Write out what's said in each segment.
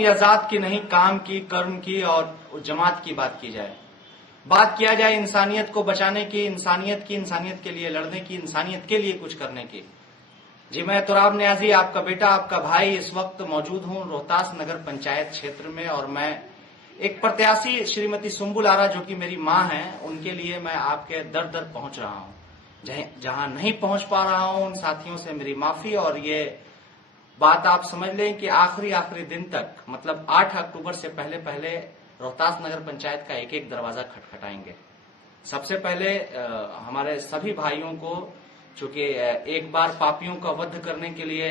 या जात की नहीं, काम की, कर्म की और जमात की बात की जाए। बात किया जाए इंसानियत को बचाने की, इंसानियत के लिए लड़ने की, इंसानियत के लिए कुछ करने की। जी, मैं तुराब न्याजी, आपका बेटा, आपका भाई, इस वक्त मौजूद हूं रोहतास नगर पंचायत क्षेत्र में, और मैं एक प्रत्याशी श्रीमती सुम्बुल आरा, जो कि मेरी मां हैं, उनके लिए मैं आपके दर दर पहुंच रहा हूं। जहां नहीं पहुंच पा रहा हूं उन साथियों से मेरी माफी, और ये बात आप समझ लें कि आखिरी दिन तक, मतलब 8 अक्टूबर से पहले रोहतास नगर पंचायत का एक एक दरवाजा खटखटाएंगे। सबसे पहले हमारे सभी भाइयों को, चूंकि एक बार पापियों का वध करने के लिए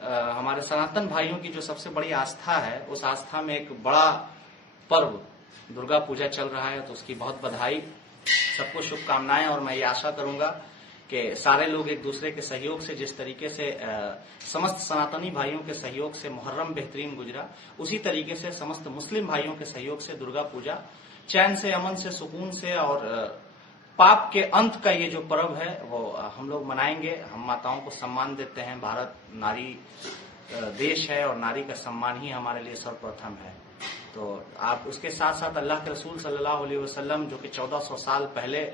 हमारे सनातन भाइयों की जो सबसे बड़ी आस्था है, उस आस्था में एक बड़ा पर्व दुर्गा पूजा चल रहा है, तो उसकी बहुत बधाई, सबको शुभकामनाएं। और मैं ये आशा करूंगा कि सारे लोग एक दूसरे के सहयोग से, जिस तरीके से समस्त सनातनी भाइयों के सहयोग से मुहर्रम बेहतरीन गुजरा, उसी तरीके से समस्त मुस्लिम भाइयों के सहयोग से दुर्गा पूजा चैन से, अमन से, सुकून से और पाप के अंत का ये जो पर्व है वो हम लोग मनाएंगे। हम माताओं को सम्मान देते हैं, भारत नारी देश है और नारी का सम्मान ही हमारे लिए सर्वप्रथम है। तो आप उसके साथ साथ अल्लाह के रसूल सल्लल्लाहु अलैहि वसल्लम, जो कि 1400 साल पहले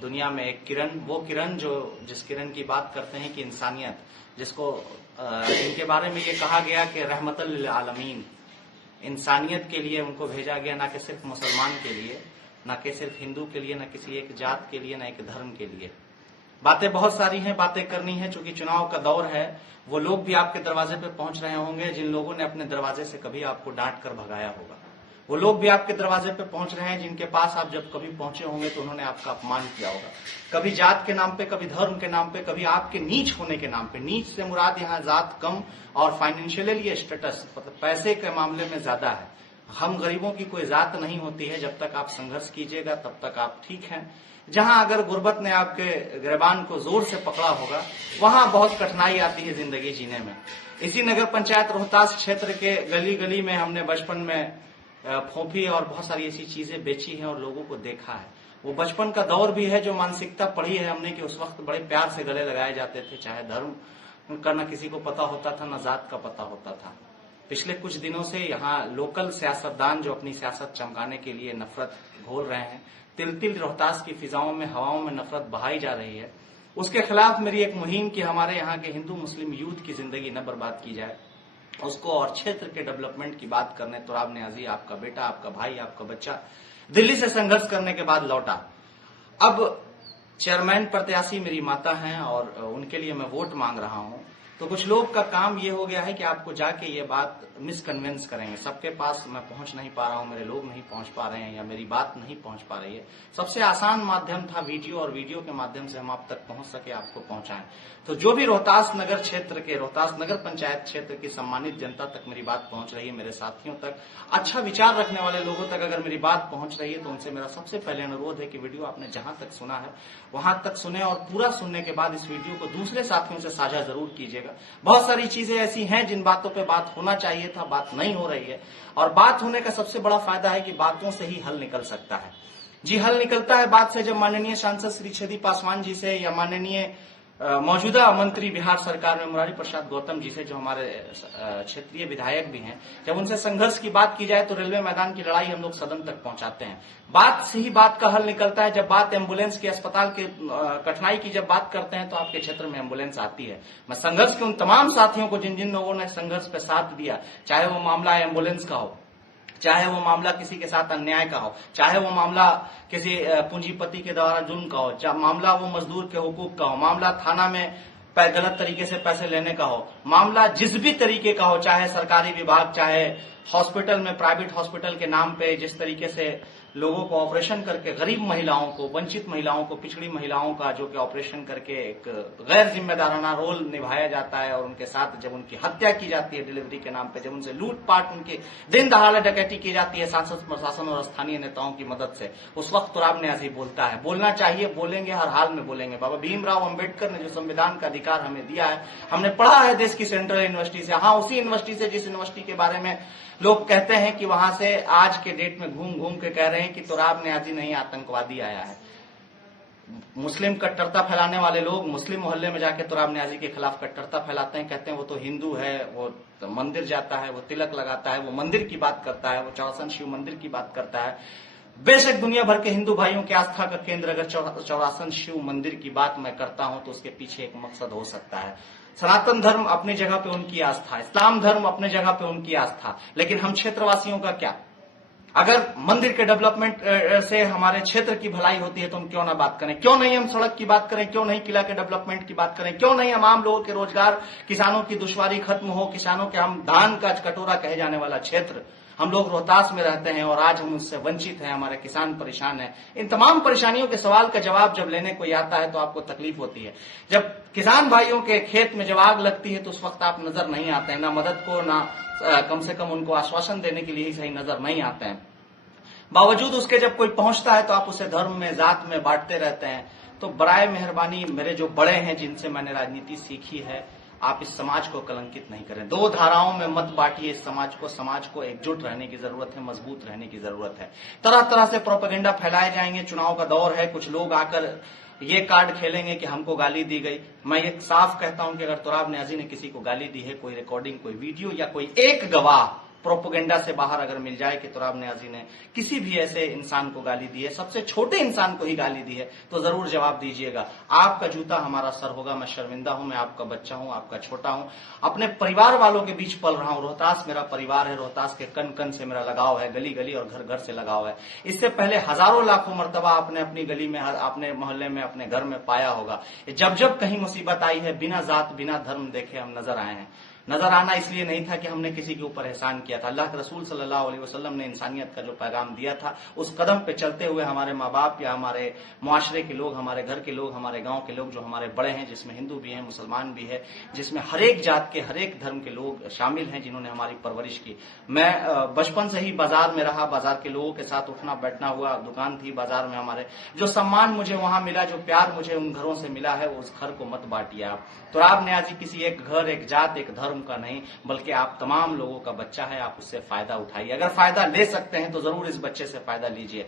दुनिया में एक किरण, वो किरण जिस किरण की बात करते हैं कि इंसानियत, जिसको इनके बारे में ये कहा गया कि रहमतल लिल आलमीन, इंसानियत के लिए उनको भेजा गया, ना कि सिर्फ मुसलमान के लिए, ना कि सिर्फ हिंदू के लिए, ना किसी एक जात के लिए, ना एक धर्म के लिए। बातें बहुत सारी हैं, बातें करनी है, चूंकि चुनाव का दौर है। वो लोग भी आपके दरवाजे पे पहुंच रहे होंगे जिन लोगों ने अपने दरवाजे से कभी आपको डांट कर भगाया होगा। वो लोग भी आपके दरवाजे पे पहुंच रहे हैं जिनके पास आप जब कभी पहुंचे होंगे तो उन्होंने आपका अपमान किया होगा, कभी जात के नाम पे, कभी धर्म के नाम पे, कभी आपके नीच होने के नाम पे। नीच से मुराद यहाँ जात कम और फाइनेंशियली स्टेटस, मतलब पैसे के मामले में ज्यादा है। हम गरीबों की कोई जात नहीं होती है। जब तक आप संघर्ष कीजिएगा तब तक आप ठीक हैं। जहां अगर गुर्बत ने आपके गिरबान को जोर से पकड़ा होगा, वहां बहुत कठिनाई आती है जिंदगी जीने में। इसी नगर पंचायत रोहतास क्षेत्र के गली गली में हमने बचपन में फोफी और बहुत सारी ऐसी चीजें बेची हैं और लोगों को देखा है। वो बचपन का दौर भी है जो मानसिकता पढ़ी है हमने कि उस वक्त बड़े प्यार से गले लगाए जाते थे, चाहे धर्म का न किसी को पता होता था, न जात का पता होता था। पिछले कुछ दिनों से यहाँ लोकल सियासतदान जो अपनी सियासत चमकाने के लिए नफरत घोल रहे हैं, तिल तिल रोहतास की फिजाओं में, हवाओं में नफरत बहाई जा रही है, उसके खिलाफ मेरी एक मुहिम कि हमारे यहाँ के हिंदू मुस्लिम यूथ की जिंदगी न बर्बाद की जाए, उसको और क्षेत्र के डेवलपमेंट की बात करने तुराब न्याजी, आपका बेटा, आपका भाई, आपका बच्चा दिल्ली से संघर्ष करने के बाद लौटा। अब चेयरमैन प्रत्याशी मेरी माता हैं और उनके लिए मैं वोट मांग रहा हूं। तो कुछ लोग का काम ये हो गया है कि आपको जाके ये बात मिसकन्वेंस करेंगे। सबके पास मैं पहुंच नहीं पा रहा हूं, मेरे लोग नहीं पहुंच पा रहे हैं या मेरी बात नहीं पहुंच पा रही है। सबसे आसान माध्यम था वीडियो, और वीडियो के माध्यम से हम आप तक पहुंच सके, आपको पहुंचाएं। तो जो भी रोहतास नगर क्षेत्र के, रोहतास नगर पंचायत क्षेत्र की सम्मानित जनता तक मेरी बात पहुंच रही है, मेरे साथियों तक, अच्छा विचार रखने वाले लोगों तक अगर मेरी बात पहुंच रही है, तो उनसे मेरा सबसे पहले अनुरोध है कि वीडियो आपने जहां तक सुना है वहां तक सुने, और पूरा सुनने के बाद इस वीडियो को दूसरे साथियों से साझा जरूर कीजिएगा। बहुत सारी चीजें ऐसी हैं जिन बातों पे बात होना चाहिए था, बात नहीं हो रही है, और बात होने का सबसे बड़ा फायदा है कि बातों से ही हल निकल सकता है। जी, हल निकलता है बात से जब माननीय सांसद श्री छदी पासवान जी से या माननीय मौजूदा मंत्री बिहार सरकार में मुरारी प्रसाद गौतम जी से, जो हमारे क्षेत्रीय विधायक भी हैं, जब उनसे संघर्ष की बात की जाए तो रेलवे मैदान की लड़ाई हम लोग सदन तक पहुंचाते हैं। बात से ही बात का हल निकलता है। जब बात एम्बुलेंस के, अस्पताल के कठिनाई की जब बात करते हैं तो आपके क्षेत्र में एम्बुलेंस आती है। मैं संघर्ष के उन तमाम साथियों को जिन जिन लोगों ने संघर्ष पे साथ दिया, चाहे वो मामला एम्बुलेंस का हो, चाहे वो मामला किसी के साथ अन्याय का हो, चाहे वो मामला किसी पूंजीपति के द्वारा जुल्म का हो, चाहे मामला वो मजदूर के हुकूक का हो, मामला थाना में गलत तरीके से पैसे लेने का हो, मामला जिस भी तरीके का हो, चाहे सरकारी विभाग, चाहे हॉस्पिटल में, प्राइवेट हॉस्पिटल के नाम पे जिस तरीके से लोगों को ऑपरेशन करके, गरीब महिलाओं को, वंचित महिलाओं को, पिछड़ी महिलाओं का जो कि ऑपरेशन करके एक गैर जिम्मेदाराना रोल निभाया जाता है, और उनके साथ जब उनकी हत्या की जाती है डिलीवरी के नाम पे, जब उनसे लूटपाट, उनकी दिन दहाड़े डकैती की जाती है सांसद, प्रशासन और स्थानीय नेताओं की मदद से, उस वक्त तुराब न्याजी बोलता है। बोलना चाहिए, बोलेंगे, हर हाल में बोलेंगे। बाबा भीमराव अम्बेडकर ने जो संविधान का अधिकार हमें दिया है, हमने पढ़ा है देश की सेंट्रल यूनिवर्सिटी से, हाँ उसी यूनिवर्सिटी से जिस यूनिवर्सिटी के बारे में लोग कहते हैं कि वहां से आज के डेट में घूम घूम के कह रहे हैं कि तुराब न्याजी नहीं आतंकवादी आया है। मुस्लिम कट्टरता फैलाने वाले लोग मुस्लिम मोहल्ले में जाके तुराब न्याजी के खिलाफ कट्टरता फैलाते हैं, कहते हैं वो तो हिंदू है, वो तो मंदिर जाता है, वो तिलक लगाता है, वो मंदिर की बात करता है, वो चौरासन शिव मंदिर की बात करता है। बेशक दुनिया भर के हिंदू भाइयों की आस्था का केंद्र अगर चौरासन शिव मंदिर की बात मैं करता हूं तो उसके पीछे एक मकसद हो सकता है। सनातन धर्म अपनी जगह पे उनकी आस्था, इस्लाम धर्म अपने जगह पे उनकी आस्था, लेकिन हम क्षेत्रवासियों का क्या? अगर मंदिर के डेवलपमेंट से हमारे क्षेत्र की भलाई होती है तो हम क्यों ना बात करें? क्यों नहीं हम सड़क की बात करें? क्यों नहीं किला के डेवलपमेंट की बात करें? क्यों नहीं हम आम लोगों के रोजगार, किसानों की दुश्वारी खत्म हो, किसानों के, हम धान का कटोरा कहे जाने वाला क्षेत्र, हम लोग रोहतास में रहते हैं और आज हम उससे वंचित हैं, हमारे किसान परेशान हैं। इन तमाम परेशानियों के सवाल का जवाब जब लेने कोई आता है तो आपको तकलीफ होती है। जब किसान भाइयों के खेत में जब आग लगती है तो उस वक्त आप नजर नहीं आते हैं, ना मदद को, ना कम से कम उनको आश्वासन देने के लिए ही सही नजर नहीं आते हैं। बावजूद उसके जब कोई पहुंचता है तो आप उसे धर्म में, जात में बांटते रहते हैं। तो बराए मेहरबानी, मेरे जो बड़े हैं जिनसे मैंने राजनीति सीखी है, आप इस समाज को कलंकित नहीं करें। दो धाराओं में मत बांटिए इस समाज को एकजुट रहने की जरूरत है, मजबूत रहने की जरूरत है। तरह तरह से प्रोपेगेंडा फैलाए जाएंगे, चुनाव का दौर है, कुछ लोग आकर ये कार्ड खेलेंगे कि हमको गाली दी गई। मैं ये साफ कहता हूं कि अगर तुराब न्याजी ने किसी को गाली दी है, कोई रिकॉर्डिंग, कोई वीडियो या कोई एक गवाह प्रोपोगेंडा से बाहर अगर मिल जाए कि तुराब न्याजी ने किसी भी ऐसे इंसान को गाली दी है, सबसे छोटे इंसान को ही गाली दी है, तो जरूर जवाब दीजिएगा। आपका जूता हमारा सर होगा। मैं शर्मिंदा हूं, मैं आपका बच्चा हूं, आपका छोटा हूं, अपने परिवार वालों के बीच पल रहा हूं। रोहतास मेरा परिवार है, रोहतास के कन कन से मेरा लगाव है, गली गली और घर घर से लगाव है। इससे पहले हजारों लाखों मर्तबा आपने अपनी गली में, अपने मोहल्ले में, अपने घर में पाया होगा। जब जब कहीं मुसीबत आई है, बिना जात बिना धर्म देखे हम नजर आए हैं। नजर आना इसलिए नहीं था कि हमने किसी के ऊपर एहसान किया था। अल्लाह के रसूल सल्लल्लाहु अलैहि वसल्लम ने इंसानियत का जो पैगाम दिया था, उस कदम पे चलते हुए हमारे माँ बाप या हमारे मुआशरे के लोग, हमारे घर के लोग, हमारे गांव के लोग, जो हमारे बड़े हैं, जिसमें हिंदू भी हैं, मुसलमान भी है, जिसमें हर एक जात के, हर एक धर्म के लोग शामिल हैं, जिन्होंने हमारी परवरिश की। मैं बचपन से ही बाजार में रहा, बाजार के लोगों के साथ उठना बैठना हुआ, दुकान थी बाजार में हमारे। जो सम्मान मुझे वहां मिला, जो प्यार मुझे उन घरों से मिला है, उस घर को मत बांटिए आप। तुराब न्याजी किसी एक घर, एक जात, एक धर्म का नहीं, बल्कि आप तमाम लोगों का बच्चा है। आप उससे फायदा उठाइए। अगर फायदा ले सकते हैं तो जरूर इस बच्चे से फायदा लीजिए।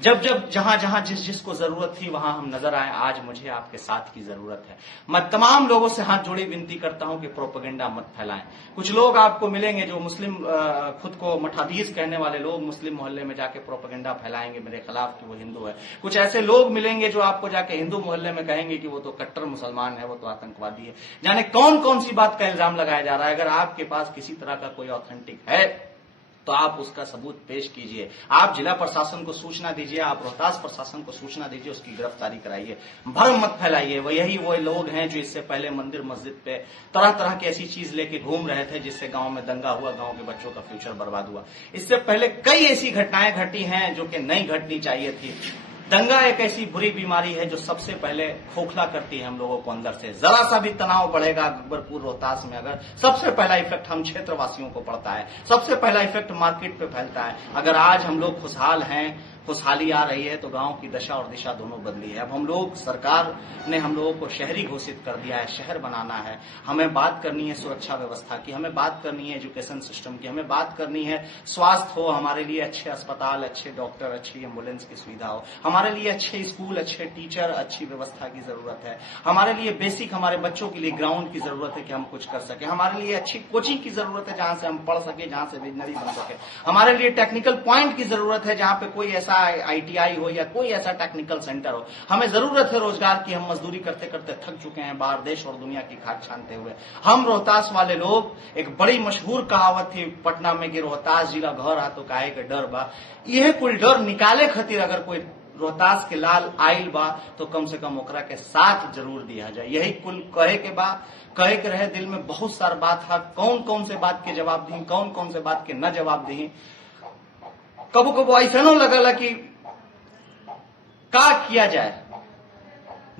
जब जब जहां जहां जिसको जरूरत थी वहां हम नजर आए। आज मुझे आपके साथ की जरूरत है। मैं तमाम लोगों से हाथ जोड़ी विनती करता हूं कि प्रोपेगेंडा मत फैलाएं। कुछ लोग आपको मिलेंगे जो मुस्लिम, खुद को मठाधीश कहने वाले लोग, मुस्लिम मोहल्ले में जाके प्रोपेगेंडा फैलाएंगे मेरे खिलाफ कि वो हिंदू है। कुछ ऐसे लोग मिलेंगे जो आपको जाके हिंदू मोहल्ले में कहेंगे कि वो तो कट्टर मुसलमान है, वो तो आतंकवादी है। जाने कौन कौन सी बात का इल्जाम लगाया जा रहा है। अगर आपके पास किसी तरह का कोई ऑथेंटिक है तो आप उसका सबूत पेश कीजिए। आप जिला प्रशासन को सूचना दीजिए, आप रोहतास प्रशासन को सूचना दीजिए, उसकी गिरफ्तारी कराइए। भ्रम मत फैलाइए। वो लोग हैं जो इससे पहले मंदिर मस्जिद पे तरह तरह की ऐसी चीज लेके घूम रहे थे जिससे गांव में दंगा हुआ, गांव के बच्चों का फ्यूचर बर्बाद हुआ। इससे पहले कई ऐसी घटनाएं घटी हैं जो कि नहीं घटनी चाहिए थी। दंगा एक ऐसी बुरी बीमारी है जो सबसे पहले खोखला करती है हम लोगों को अंदर से। जरा सा भी तनाव बढ़ेगा अकबरपुर, रोहतास में, अगर सबसे पहला इफेक्ट हम क्षेत्रवासियों को पड़ता है, सबसे पहला इफेक्ट मार्केट पे फैलता है। अगर आज हम लोग खुशहाल हैं, खुशहाली आ रही है, तो गांव की दशा और दिशा दोनों बदली है। अब हम लोग, सरकार ने हम लोगों को शहरी घोषित कर दिया है, शहर बनाना है। हमें बात करनी है सुरक्षा व्यवस्था की, हमें बात करनी है एजुकेशन सिस्टम की, हमें बात करनी है स्वास्थ्य हो, हमारे लिए अच्छे अस्पताल, अच्छे डॉक्टर, अच्छी एम्बुलेंस की सुविधा हो, हमारे लिए अच्छे स्कूल, अच्छे टीचर, अच्छी व्यवस्था की जरूरत है। हमारे लिए बेसिक, हमारे बच्चों के लिए ग्राउंड की जरूरत है कि हम कुछ कर सके। हमारे लिए अच्छी कोचिंग की जरूरत है जहां से हम पढ़ सके, जहां से बिजनरी बन सके। हमारे लिए टेक्निकल पॉइंट की जरूरत है जहां पे कोई ऐसा ITI हो या कोई ऐसा टेक्निकल सेंटर हो। हमें जरूरत है रोजगार की। हम मजदूरी करते करते थक चुके हैं, बाहर देश और दुनिया की खाक छानते हुए। हम रोहतास वाले लोग, एक बड़ी मशहूर कहावत थी पटना में कि रोहतास जिला घर आ तो काहे के डर बा। यह कुल डर निकाले खातिर अगर कोई रोहतास के लाल आइल बा तो कम से कम ओकरा के साथ जरूर दिया जाए। यही कुल कहे के बा। कहे के रहे दिल में बहुत सारा बात है। कौन कौन से बात के जवाब दी, कौन कौन से बात के न जवाब दी। कबो कबो ऐसा लगला कि क्या किया जाए,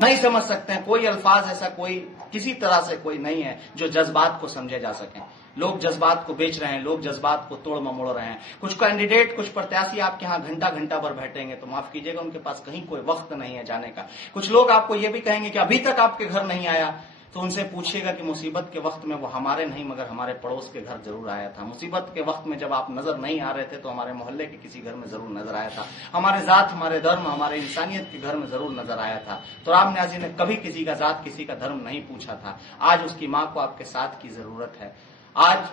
नहीं समझ सकते हैं। कोई अल्फाज ऐसा, कोई किसी तरह से कोई नहीं है जो जज्बात को समझे जा सके। लोग जज्बात को बेच रहे हैं, लोग जज्बात को तोड़ ममोड़ रहे हैं। कुछ कैंडिडेट, कुछ प्रत्याशी आपके यहाँ घंटा घंटा भर बैठेंगे तो माफ कीजिएगा, उनके पास कहीं कोई वक्त नहीं है जाने का। कुछ लोग आपको ये भी कहेंगे कि अभी तक आपके घर नहीं आया, तो उनसे पूछिएगा कि मुसीबत के वक्त में वो हमारे नहीं मगर हमारे पड़ोस के घर जरूर आया था। मुसीबत के वक्त में जब आप नजर नहीं आ रहे थे तो हमारे मोहल्ले के किसी घर में जरूर नजर आया था। हमारे जात, हमारे धर्म, हमारे इंसानियत के घर में जरूर नजर आया था। तुराब न्याजी ने कभी किसी का जात, किसी का धर्म नहीं पूछा था। आज उसकी माँ को आपके साथ की जरूरत है। आज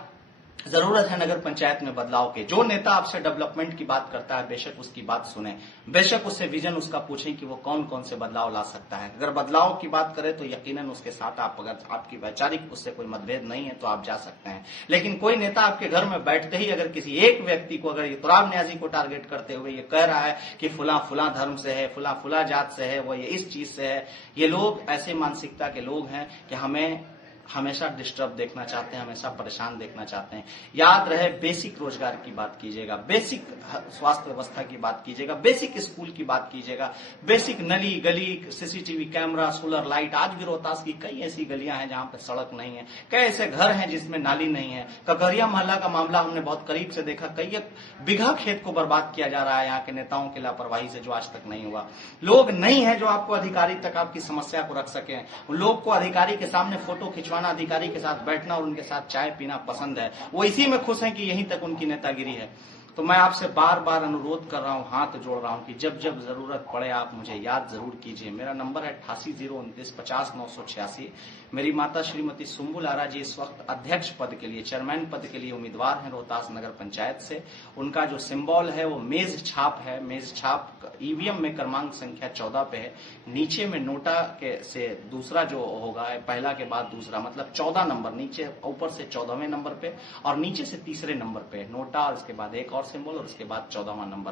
जरूरत है नगर पंचायत में बदलाव के। जो नेता आपसे डेवलपमेंट की बात करता है बेशक उसकी बात सुने, बेशक उससे विजन उसका पूछें कि वो कौन कौन से बदलाव ला सकता है। अगर बदलाव की बात करें तो यकीनन उसके साथ आप, अगर आपकी वैचारिक उससे कोई मतभेद नहीं है तो आप जा सकते हैं। लेकिन कोई नेता आपके घर में बैठते ही अगर किसी एक व्यक्ति को, अगर ये तुराब न्याजी को टारगेट करते हुए ये कह रहा है कि फुला फुला धर्म से है, फुला फुला जात से है, वो ये इस चीज से है, ये लोग ऐसे मानसिकता के लोग हैं कि हमें हमेशा डिस्टर्ब देखना चाहते हैं, हमेशा परेशान देखना चाहते हैं। याद रहे, बेसिक रोजगार की बात कीजिएगा, बेसिक स्वास्थ्य व्यवस्था की बात कीजिएगा, बेसिक स्कूल की बात कीजिएगा, बेसिक नली गली, सीसीटीवी कैमरा, सोलर लाइट। आज भी रोहतास की कई ऐसी गलियां हैं जहां पे सड़क नहीं है, कई ऐसे घर हैं जिसमें नाली नहीं है। ककरिया मोहल्ला का मामला हमने बहुत करीब से देखा, कई बीघा खेत को बर्बाद किया जा रहा है यहाँ के नेताओं की लापरवाही से, जो आज तक नहीं हुआ। लोग नहीं है जो आपको अधिकारी तक आपकी समस्या को रख सके। लोग को अधिकारी के सामने फोटो खिंचवाना, अधिकारी के साथ बैठना और उनके साथ चाय पीना पसंद है। वो इसी में खुश हैं कि यहीं तक उनकी नेतागिरी है। तो मैं आपसे बार बार अनुरोध कर रहा हूं, हाथ जोड़ रहा हूं कि जब जब जरूरत पड़े आप मुझे याद जरूर कीजिए। मेरा नंबर है 8809950986। मेरी माता श्रीमती सुम्बुल आरा जी इस वक्त अध्यक्ष पद के लिए, चेयरमैन पद के लिए उम्मीदवार हैं रोहतास नगर पंचायत से। उनका जो सिंबल है वो मेज छाप है। मेज छाप ईवीएम में क्रमांक संख्या 14 पे है। नीचे में नोटा के से दूसरा जो होगा, पहला के बाद दूसरा, मतलब 14 नंबर नीचे, ऊपर से 14वें नंबर पे और नीचे से तीसरे नंबर पे नोटा, और इसके बाद एक और सिंबल और उसके बाद 14वां नंबर।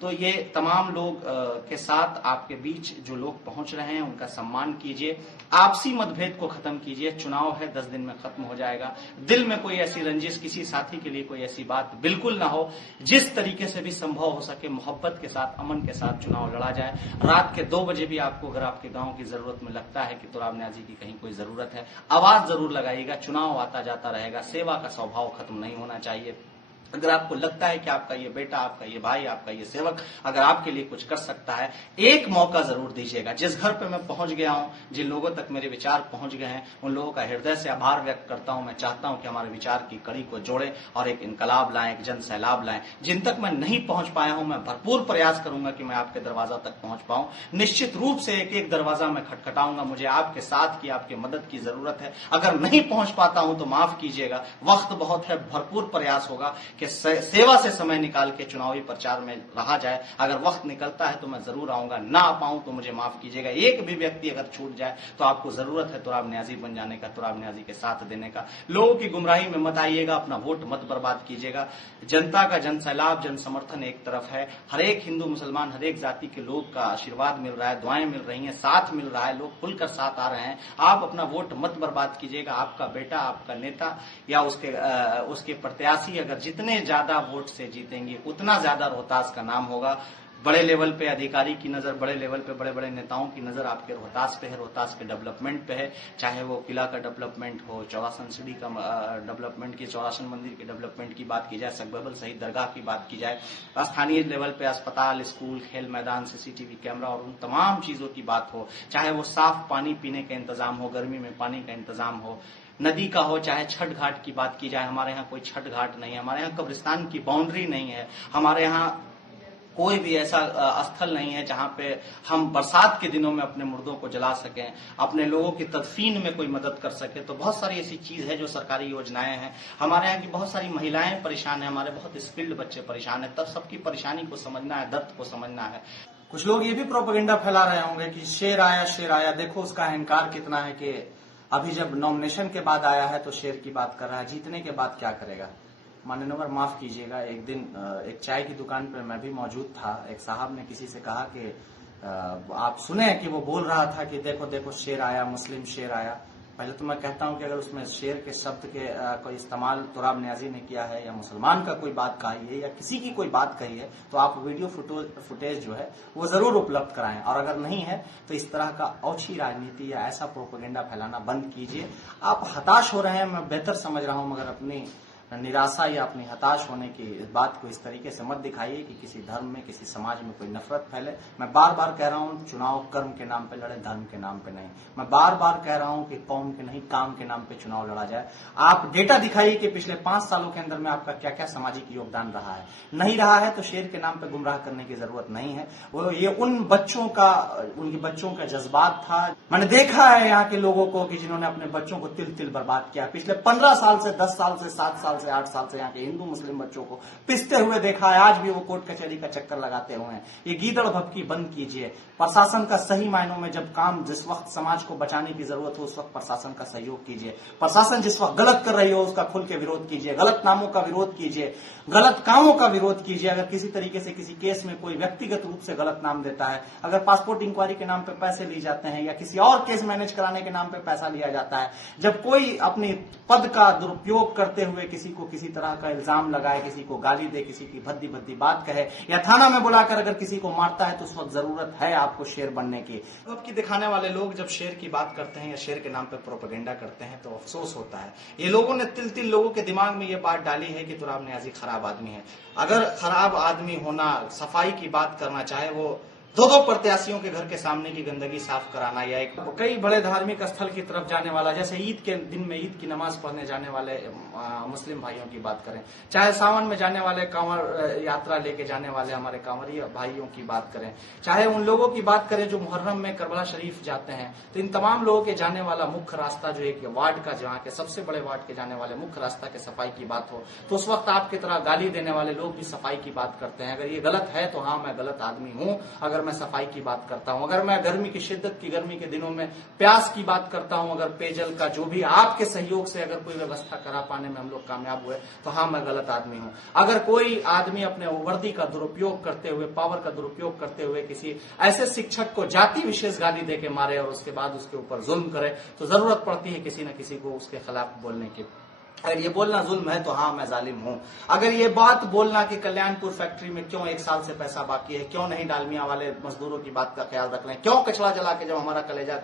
तो ये तमाम लोग के साथ आपके बीच जो लोग पहुंच रहे हैं उनका सम्मान कीजिए, आपसी मतभेद को खत्म कीजिए। चुनाव है, 10 दिन में खत्म हो जाएगा। दिल में कोई ऐसी रंजिश, किसी साथी के लिए कोई ऐसी बात बिल्कुल ना हो। जिस तरीके से भी संभव हो सके मोहब्बत के साथ, अमन के साथ चुनाव लड़ा जाए। रात के 2 बजे भी आपको अगर आपके गांव की जरूरत में लगता है कि तुराब न्याजी की कहीं कोई जरूरत है, आवाज जरूर लगाइएगा। चुनाव आता जाता रहेगा, सेवा का स्वभाव खत्म नहीं होना चाहिए। अगर आपको लगता है कि आपका ये बेटा, आपका ये भाई, आपका ये सेवक अगर आपके लिए कुछ कर सकता है, एक मौका जरूर दीजिएगा। जिस घर पे मैं पहुंच गया हूं, जिन लोगों तक मेरे विचार पहुंच गए हैं, उन लोगों का हृदय से आभार व्यक्त करता हूं। मैं चाहता हूं कि हमारे विचार की कड़ी को जोड़े और एक इनकलाब लाएं, एक जन सैलाब लाएं। जिन तक मैं नहीं पहुंच पाया हूं, मैं भरपूर प्रयास करूंगा कि मैं आपके दरवाजा तक पहुंच पाऊं। निश्चित रूप से एक एक दरवाजा मैं खटखटाऊंगा। मुझे आपके साथ की, आपकी मदद की जरूरत है। अगर नहीं पहुंच पाता हूं तो माफ कीजिएगा, वक्त बहुत है। भरपूर प्रयास होगा कि सेवा से समय निकाल के चुनावी प्रचार में रहा जाए। अगर वक्त निकलता है तो मैं जरूर आऊंगा, ना आ पाऊं तो मुझे माफ कीजिएगा। एक भी व्यक्ति अगर छूट जाए तो आपको जरूरत है तुराब न्याजी बन जाने का, तुराब न्याजी के साथ देने का। लोगों की गुमराही में मत आइएगा, अपना वोट मत बर्बाद कीजिएगा। जनता का जन सैलाब, जन समर्थन एक तरफ है। हर एक हिंदू मुसलमान, हर एक जाति के लोग का आशीर्वाद मिल रहा है, दुआएं मिल रही हैं, साथ मिल रहा है, लोग खुलकर साथ आ रहे हैं। आप अपना वोट मत बर्बाद कीजिएगा। आपका बेटा, आपका नेता या उसके प्रत्याशी अगर जितने ज्यादा वोट से जीतेंगे उतना ज्यादा रोहतास का नाम होगा। बड़े लेवल पे अधिकारी की नजर, बड़े लेवल पे बड़े बड़े नेताओं की नजर आपके रोहतास पे है, रोहतास के डेवलपमेंट पे है। चाहे वो किला का डेवलपमेंट हो, चौरासन सीढ़ी का डेवलपमेंट की, चौरासन मंदिर के डेवलपमेंट की बात की जाए, सकबेबल शहीद दरगाह की बात की जाए, स्थानीय लेवल पे अस्पताल, स्कूल, खेल मैदान, सीसीटीवी कैमरा और उन तमाम चीजों की बात हो, चाहे वो साफ पानी पीने का इंतजाम हो, गर्मी में पानी का इंतजाम हो, नदी का हो, चाहे छठ घाट की बात की जाए। हमारे यहाँ कोई छठ घाट नहीं है, हमारे यहाँ कब्रिस्तान की बाउंड्री नहीं है, हमारे यहाँ कोई भी ऐसा स्थल नहीं है जहां पे हम बरसात के दिनों में अपने मुर्दों को जला सकें, अपने लोगों की तदफीन में कोई मदद कर सके। तो बहुत सारी ऐसी चीज है जो सरकारी योजनाएं हैं। हमारे यहाँ की बहुत सारी महिलाएं परेशान है, हमारे बहुत स्किल्ड बच्चे परेशान है। तब सबकी परेशानी को समझना है, दर्द को समझना है। कुछ लोग ये भी प्रोपेगेंडा फैला रहे होंगे कि शेर आया, देखो उसका अहंकार कितना है कि अभी जब नॉमिनेशन के बाद आया है तो शेर की बात कर रहा है, जीतने के बाद क्या करेगा। माननीय माफ कीजिएगा, एक दिन एक चाय की दुकान पर मैं भी मौजूद था। एक साहब ने किसी से कहा कि आप सुने कि वो बोल रहा था कि देखो देखो शेर आया, मुस्लिम शेर आया। पहले तो मैं कहता हूं कि अगर उसमें शेर के शब्द के कोई इस्तेमाल तुराब न्याजी ने किया है या मुसलमान का कोई बात कही है या किसी की कोई बात कही है तो आप वीडियो फुटेज जो है वो जरूर उपलब्ध कराएं। और अगर नहीं है तो इस तरह का औछी राजनीति या ऐसा प्रोपेगेंडा फैलाना बंद कीजिए। आप हताश हो रहे हैं, मैं बेहतर समझ रहा हूं, मगर अपनी निराशा या अपनी हताश होने की बात को इस तरीके से मत दिखाइए कि किसी धर्म में, किसी समाज में कोई नफरत फैले। मैं बार बार कह रहा हूं, चुनाव कर्म के नाम पे लड़े, धर्म के नाम पे नहीं। मैं बार बार कह रहा हूं कि कौम के नहीं, काम के नाम पे चुनाव लड़ा जाए। आप डेटा दिखाइए कि पिछले 5 सालों के अंदर में आपका क्या क्या सामाजिक योगदान रहा है। नहीं रहा है तो शेर के नाम पे गुमराह करने की जरूरत नहीं है। वो ये उनके बच्चों का जज्बात था। मैंने देखा है यहाँ के लोगों को कि जिन्होंने अपने बच्चों को तिल तिल बर्बाद किया। पिछले 15 साल से, 10 साल से, 7 साल से, 8 साल से यहाँ के हिंदू मुस्लिम बच्चों को पिसते हुए देखा है। आज भी वो कोर्ट कचहरी का चक्कर लगाते हुए हैं। ये गीदड़ भपकी बंद कीजिए। प्रशासन का सही मायनों में जब काम, जिस वक्त समाज को बचाने की जरूरत हो उस वक्त प्रशासन का सहयोग कीजिए। प्रशासन जिस वक्त गलत कर रही हो उसका खुल के विरोध कीजिए, गलत नामों का विरोध कीजिए, गलत कामों का विरोध कीजिए। अगर किसी तरीके से किसी केस में कोई व्यक्तिगत रूप से गलत नाम देता है, अगर पासपोर्ट इंक्वायरी के नाम पे पैसे लिए जाते हैं या किसी और केस मैनेज कराने के नाम पे पैसा लिया जाता है, जब कोई अपनी पद का दुरुपयोग करते हुए किसी को किसी तरह का इल्जाम लगाए, किसी को गाली दे, किसी की भद्दी भद्दी बात कहे या थाना में बुलाकर अगर किसी को मारता है तो उस वक्त जरूरत है आपको शेर बनने की। आपकी दिखाने वाले लोग जब शेर की बात करते हैं या शेर के नाम पे प्रोपेगेंडा करते हैं तो अफसोस होता है। ये लोगों ने तिल तिल लोगों के दिमाग में ये बात डाली है कि तुराब नियाजी खराब आदमी है। अगर खराब आदमी होना, सफाई की बात करना चाहे वो 2-2 प्रत्याशियों के घर के सामने की गंदगी साफ कराना या एक कई बड़े धार्मिक स्थल की तरफ जाने वाला, जैसे ईद के दिन में ईद की नमाज पढ़ने जाने वाले मुस्लिम भाइयों की बात करें, चाहे सावन में जाने वाले कांवर यात्रा लेके जाने वाले हमारे कांवरिया भाइयों की बात करें, चाहे उन लोगों की बात करें जो मुहर्रम में करबला शरीफ जाते हैं, तो इन तमाम लोगों के जाने वाला मुख्य रास्ता जो एक वार्ड का, जहाँ के सबसे बड़े वार्ड के जाने वाले मुख्य रास्ता के सफाई की बात हो तो उस वक्त आपकी तरह गाली देने वाले लोग भी सफाई की बात करते हैं। अगर ये गलत है तो हाँ, मैं गलत आदमी हूं अगर मैं सफाई की बात करता हूं। अगर मैं गर्मी की शिद्दत की, गर्मी के दिनों में प्यास की बात करता हूं, अगर पेयजल का जो भी आपके सहयोग से अगर कोई व्यवस्था करा पाने में हम लोग कामयाब हुए तो हाँ, मैं गलत आदमी हूं। अगर कोई आदमी अपने वर्दी का दुरुपयोग करते हुए, पावर का दुरुपयोग करते हुए किसी ऐसे शिक्षक को जाति विशेष गाली दे के मारे और उसके बाद उसके ऊपर जुल्म करे तो जरूरत पड़ती है किसी न किसी को उसके खिलाफ बोलने की। अगर ये बोलना जुल्म है तो हाँ, मैं जालिम हूं। अगर ये बात बोलना कि कल्याणपुर फैक्ट्री में क्यों 1 साल से पैसा बाकी है, क्यों नहीं डालमिया वाले मजदूरों की बात का ख्याल रख रहे हैं, क्यों कचरा जला के जब हमारा कलेजा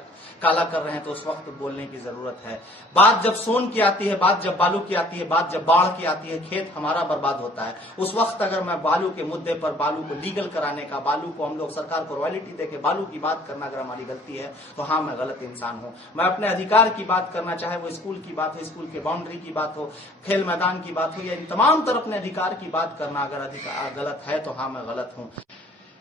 काला कर रहे हैं तो उस वक्त बोलने की जरूरत है। बात जब सोन की आती है, बात जब बालू की आती है, बात जब बाढ़ की आती है, खेत हमारा बर्बाद होता है, उस वक्त अगर मैं बालू के मुद्दे पर, बालू को लीगल कराने का, बालू को हम लोग सरकार को रॉयल्टी देके बालू की बात करना अगर हमारी गलती है तो हाँ, मैं गलत इंसान हूं। मैं अपने अधिकार की बात करना, चाहे वो स्कूल की बात हो, स्कूल के बाउंड्री की बात हो, खेल मैदान की बात हो, या इन तमाम तरफ अपने अधिकार की बात करना अगर अधिकार गलत है तो हाँ, मैं गलत हूं।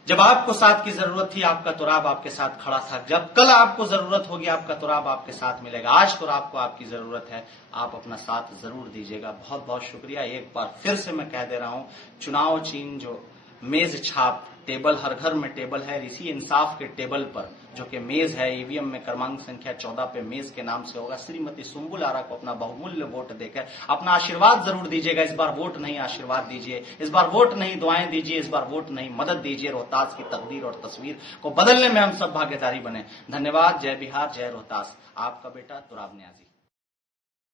जब आपको साथ की जरूरत थी आपका तुराब आपके साथ खड़ा था। जब कल आपको जरूरत होगी आपका तुराब आपके साथ मिलेगा। आज तुराब को आपकी जरूरत है, आप अपना साथ जरूर दीजिएगा। बहुत बहुत शुक्रिया। एक बार फिर से मैं कह दे रहा हूं, चुनाव चिन्ह जो मेज छाप टेबल, हर घर में टेबल है, इसी इंसाफ के टेबल पर जो कि मेज है, ईवीएम में क्रमांक संख्या 14 पे मेज के नाम से होगा। श्रीमती सुंबुल आरा को अपना बहुमूल्य वोट देकर अपना आशीर्वाद जरूर दीजिएगा। इस बार वोट नहीं, आशीर्वाद दीजिए। इस बार वोट नहीं, दुआएं दीजिए। इस बार वोट नहीं, मदद दीजिए। रोहतास की तकदीर और तस्वीर को बदलने में हम सब भागीदारी बने। धन्यवाद। जय बिहार, जय रोहतास। आपका बेटा तुराब नियाजी।